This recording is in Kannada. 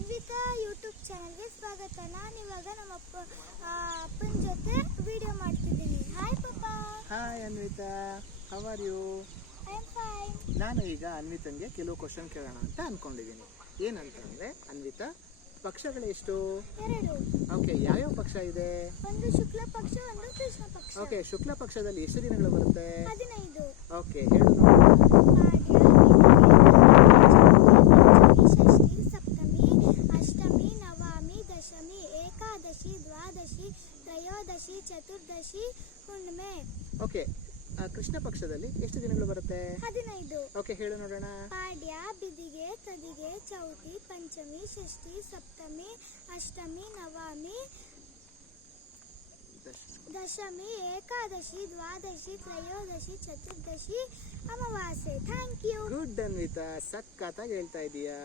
ಅನ್ವಿತಾ ಯೂಟ್ಯೂಬ್ ಚಾನಲ್ಗೆ ಸ್ವಾಗತ. ನಾನಿವಾಗ ನಮ್ಮ ಅಪ್ಪನ ಜೊತೆ ವಿಡಿಯೋ ಮಾಡ್ತಿದ್ದೀನಿ. ಹಾಯ್ ಪಾಪ. Hi Anvita, how are you? I am fine. ನಾನು ಈಗ ಅನ್ವಿತನ್ಗೆ ಕೆಲವು ಕ್ವಶನ್ ಕೇಳೋಣ ಅಂತ ಅನ್ಕೊಂಡಿದ್ದೀನಿ. ಏನಂತಂದ್ರೆ ಅನ್ವಿತಾ, ಪಕ್ಷಗಳು ಎಷ್ಟು? 2. ಓಕೆ, ಯಾವ್ಯಾವ ಪಕ್ಷ ಇದೆ? ಒಂದು ಶುಕ್ಲ ಪಕ್ಷ, ಒಂದು ಕೃಷ್ಣ ಪಕ್ಷ. ಓಕೆ, ಶುಕ್ಲ ಪಕ್ಷದಲ್ಲಿ ಎಷ್ಟು ದಿನಗಳು ಬರುತ್ತೆ? 15. ಓಕೆ, ಹೇಳು ನೋಡೋಣ. ಷಷ್ಠಿ, ಸಪ್ತಮಿ, ಅಷ್ಟಮಿ, ನವಮಿ, ದಶಮಿ, ಏಕಾದಶಿ, ದ್ವಾದಶಿ, ತ್ರಯೋದಶಿ, ಚತುರ್ದಶಿ, ಹುಣ್ಣಿಮೆ. ಓಕೆ, ಕೃಷ್ಣ ಪಕ್ಷದಲ್ಲಿ ಎಷ್ಟು ದಿನಗಳು ಬರುತ್ತೆ? 15. ಓಕೆ, ಹೇಳು ನೋಡೋಣ. ಪಾಡ್ಯ, ಬಿದಿಗೆ, ತದಿಗೆ, ಚೌತಿ, ಪಂಚಮಿ, ಷಷ್ಠಿ, ಸಪ್ತಮಿ, ಅಷ್ಟಮಿ, ನವಮಿ, ದಶಮಿ, ಏಕಾದಶಿ, ದ್ವಾದಶಿ, ತ್ರಯೋದಶಿ, ಚತುರ್ದಶಿ, ಅಮಾವಾಸ್ಯೆ. Thank you. ಗುಡ್ ಅನ್ವಿತಾ, ಸಖತ್ತಾಗಿ ಹೇಳ್ತಾ ಇದೀಯಾ.